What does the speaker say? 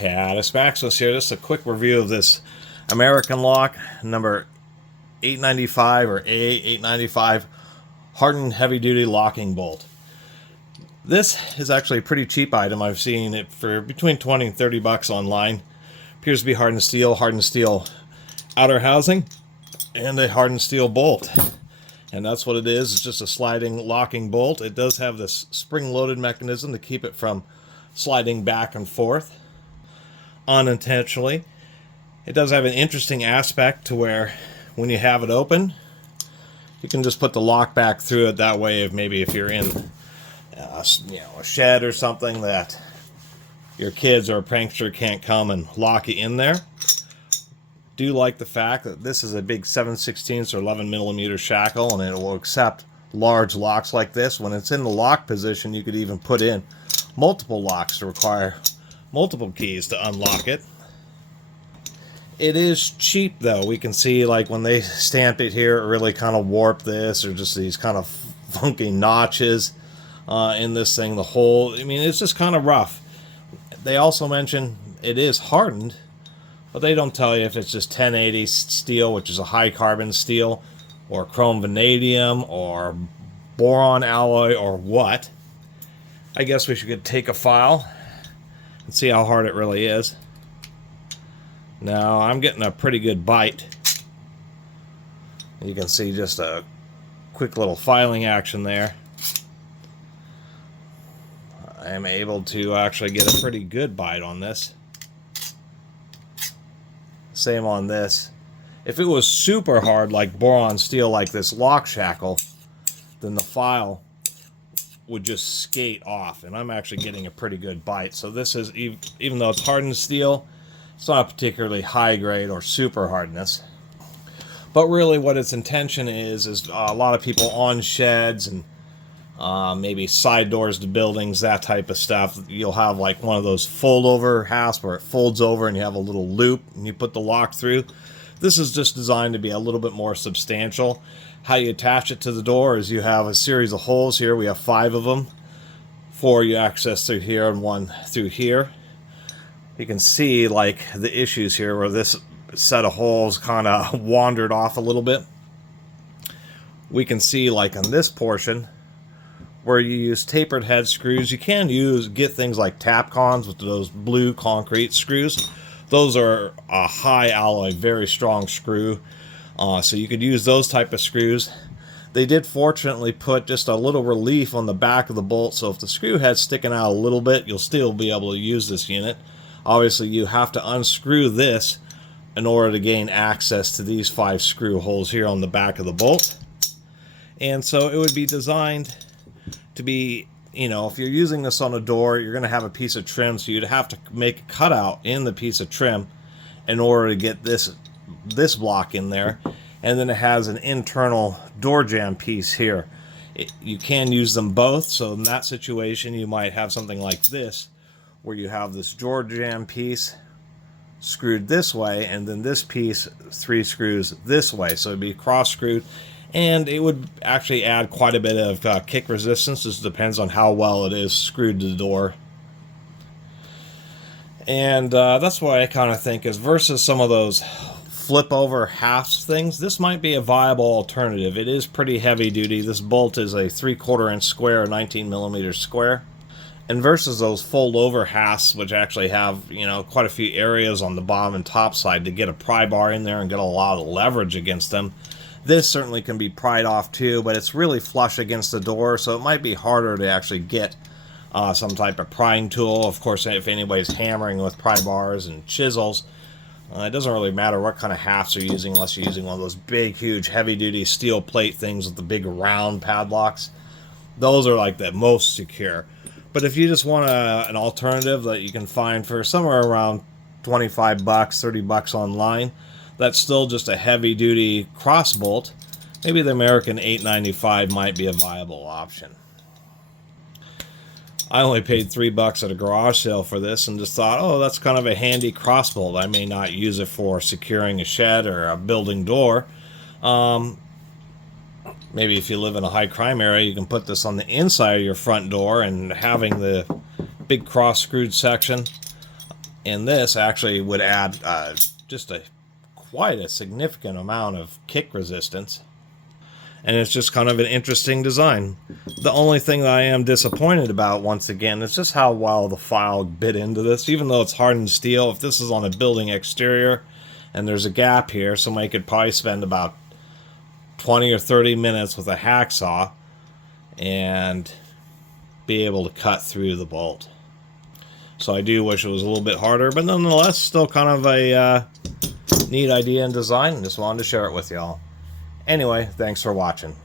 Catus, Maximus here. Just a quick review of this American lock number 895 or A895 hardened heavy-duty locking bolt. This is actually a pretty cheap item. I've seen it for between 20 and 30 bucks online. Appears to be hardened steel outer housing, and a hardened steel bolt. And that's what it is. It's just a sliding locking bolt. It does have this spring-loaded mechanism to keep it from sliding back and forth unintentionally. It does have an interesting aspect to where when you have it open, you can just put the lock back through it. That way, if you're in a shed or something that your kids or a prankster can't come and lock you in there. Do like the fact that this is a big 7/16 or 11 millimeter shackle, and it will accept large locks like this. When it's in the lock position, you could even put in multiple locks to require multiple keys to unlock it. It is cheap though. We can see like when they stamped it here, it really kind of warped this, or just these kind of funky notches in this thing. The whole, it's just kind of rough. They also mention it is hardened, but they don't tell you if it's just 1080 steel, which is a high carbon steel, or chrome vanadium, or boron alloy, or what. I guess we should take a file and see how hard it really is. Now, I'm getting a pretty good bite. You can see just a quick little filing action there. I am able to actually get a pretty good bite on this. Same on this. If it was super hard like boron steel, like this lock shackle, then the file would just skate off, and I'm actually getting a pretty good bite. So this is, even though it's hardened steel, it's not particularly high grade or super hardness. But really what its intention is a lot of people on sheds and maybe side doors to buildings, that type of stuff. You'll have like one of those fold over hasps where it folds over and you have a little loop and you put the lock through. This is just designed to be a little bit more substantial. How you attach it to the door is you have a series of holes here. We have 5 of them. 4 you access through here and 1 through here. You can see like the issues here where this set of holes kind of wandered off a little bit. We can see like on this portion where you use tapered head screws. You can get things like Tapcons with those blue concrete screws. Those are a high alloy, very strong screw. So you could use those type of screws. They did fortunately put just a little relief on the back of the bolt, so if the screw head's sticking out a little bit, you'll still be able to use this unit. Obviously, you have to unscrew this in order to gain access to these 5 screw holes here on the back of the bolt. And so it would be designed to be, if you're using this on a door, you're going to have a piece of trim, so you'd have to make a cutout in the piece of trim in order to get this block in there. And then it has an internal door jamb piece here. You can use them both, so in that situation you might have something like this where you have this door jamb piece screwed this way, and then this piece 3 screws this way, so it'd be cross screwed. And it would actually add quite a bit of kick resistance. Just depends on how well it is screwed to the door. And that's what I kind of think is, versus some of those flip over hasps things, this might be a viable alternative. It is pretty heavy duty. This bolt is a 3/4 inch square, 19 millimeter square. And versus those fold over hasps, which actually have, quite a few areas on the bottom and top side to get a pry bar in there and get a lot of leverage against them. This certainly can be pried off too, but it's really flush against the door, so it might be harder to actually get some type of prying tool. Of course, if anybody's hammering with pry bars and chisels, it doesn't really matter what kind of hasps you're using, unless you're using one of those big, huge, heavy-duty steel plate things with the big round padlocks. Those are like the most secure. But if you just want an alternative that you can find for somewhere around 25 bucks, 30 bucks online, that's still just a heavy-duty cross bolt, maybe the American 895 might be a viable option. I only paid 3 bucks at a garage sale for this and just thought, oh, that's kind of a handy cross bolt. I may not use it for securing a shed or a building door. Maybe if you live in a high crime area, you can put this on the inside of your front door, and having the big cross screwed section And this actually would add just quite a significant amount of kick resistance. And it's just kind of an interesting design. The only thing that I am disappointed about, once again, is just how well the file bit into this. Even though it's hardened steel, if this is on a building exterior and there's a gap here, somebody could probably spend about 20 or 30 minutes with a hacksaw and be able to cut through the bolt. So I do wish it was a little bit harder, but nonetheless, still kind of a neat idea and design. Just wanted to share it with y'all. Anyway, thanks for watching.